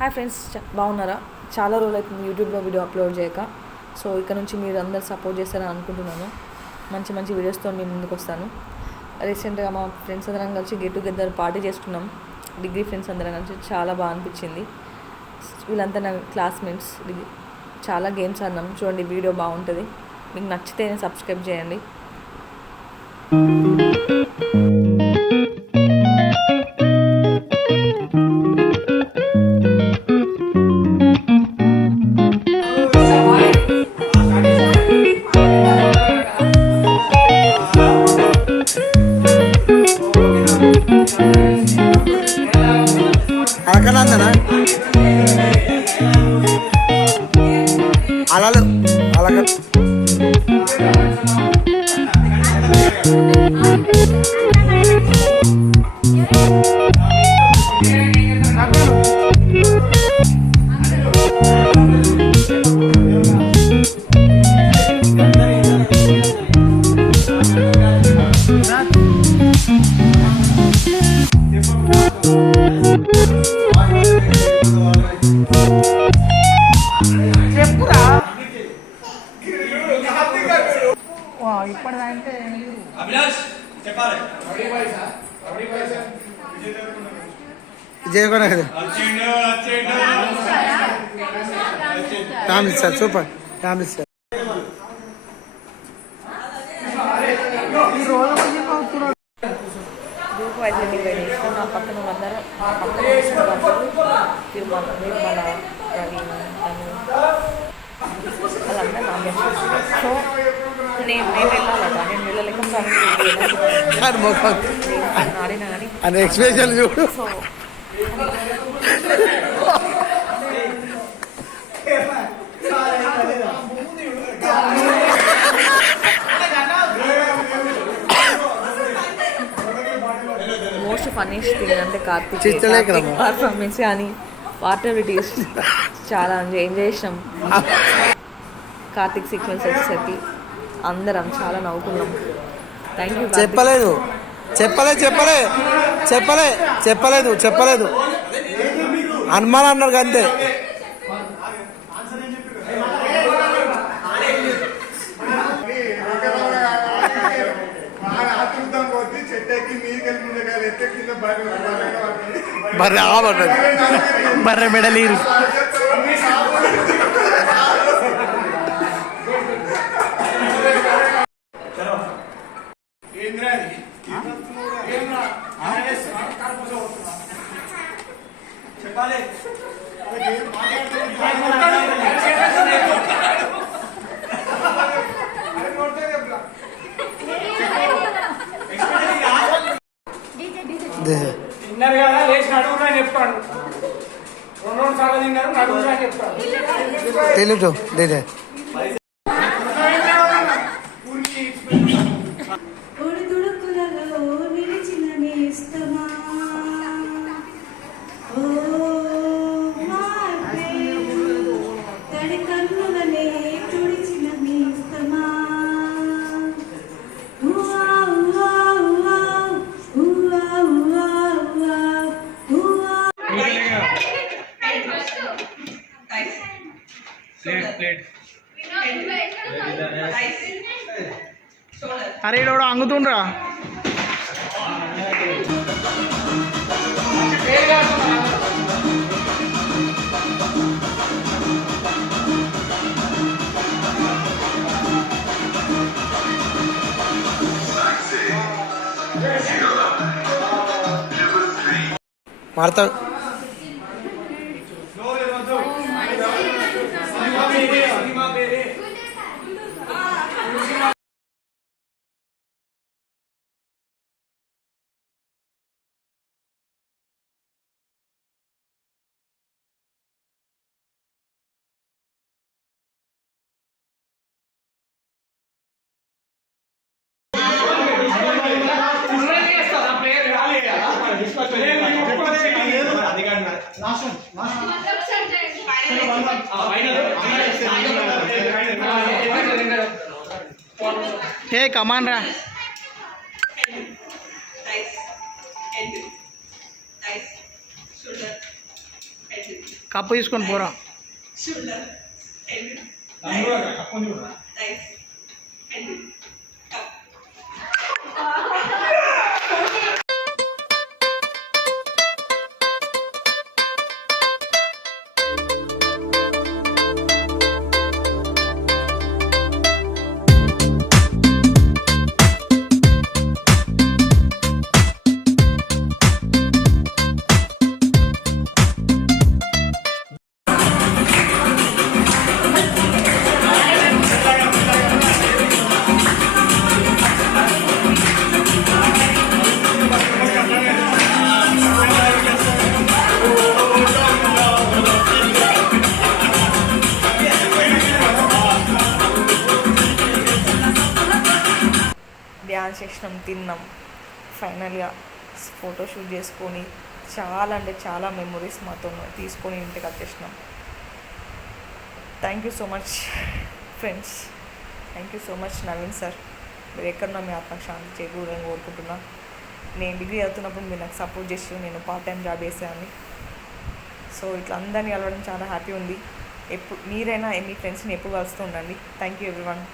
Hi friends, బాగున్నారా? చాలా రోజులు అవుతుంది యూట్యూబ్లో వీడియో అప్లోడ్ చేయక. సో ఇక్కడ నుంచి మీరు అందరు సపోర్ట్ చేస్తారని అనుకుంటున్నాను. మంచి మంచి వీడియోస్తో మీ ముందుకు వస్తాను. రీసెంట్గా మా ఫ్రెండ్స్ అందరం కలిసి గెట్ టుగెదర్ పార్టీ చేసుకున్నాం. డిగ్రీ ఫ్రెండ్స్ అందరం కలిసి చాలా బాగా అనిపించింది. వీళ్ళంతా నా క్లాస్మేట్స్. చాలా గేమ్స్ ఆడినాం. చూడండి, వీడియో బాగుంటుంది. మీకు నచ్చితే సబ్స్క్రైబ్ చేయండి. అలకనందనా అలలు అలక ఇప్పటిదంటే విజయకొండ కదా family sir, super family sir. Group wise divide చేస్తాం. నా పక్కన అందరూ తిరుమల, నిర్మల, రవి, వాళ్ళందరూ నా గెస్ట్. సో నేను వెళ్ళాలట. నేను వెళ్ళలేకపోతే ఆడినా కానీ ఎక్స్ప్రెషన్ చూడు. సో మోస్ట్ ఫన్నీస్ట్ థింగ్ అంటే కార్తీక్ పర్ఫార్మెన్స్ కానీ వాటర్ ఇటీస్ చాలా ఎంజాయ్ చేసినాం. కార్తీక్ సీక్వెన్స్ వచ్చేసరికి అందరం చాలా నవ్వుకున్నాం. Thank you. చెప్పలేదు హనుమాన్ అన్నారు అంతే. బర్రె మెడలీరు తిన్నారు కదా, లేచి నడుగురా అని చెప్తాడు. రెండు సార్లు తిన్నారు, నడుగురా అని చెప్తాడు. తెలుగు అరే ఇడ అంగుతుండ్రా. వార్త Hey, come on, Ra. Nice. Shoulder. Head. Cup తీసుకొని పోరా. డ్యాన్స్ చేసినాం, తిన్నాం, ఫైనల్గా ఫోటో షూట్ చేసుకొని చాలా అంటే చాలా మెమొరీస్ మాతో తీసుకొని ఇంటికి వచ్చేసినాం. Thank you so much friends, thank you so much Naveen sir. మీరు ఎక్కడున్నా మీ ఆత్మకు శాంతి చేకూరని కోరుకుంటున్నా. నేను డిగ్రీ చదువుతున్నప్పుడు మీరు నాకు సపోర్ట్ చేసి నేను పార్ట్ టైం జాబ్ చేసేదాన్ని. సో ఇట్లా అందరినీ కలవడం చాలా హ్యాపీ ఉంది. ఎప్పుడు మీరైనా మీ ఫ్రెండ్స్ని ఎప్పుడు కలుస్తూ ఉండండి. Thank you everyone.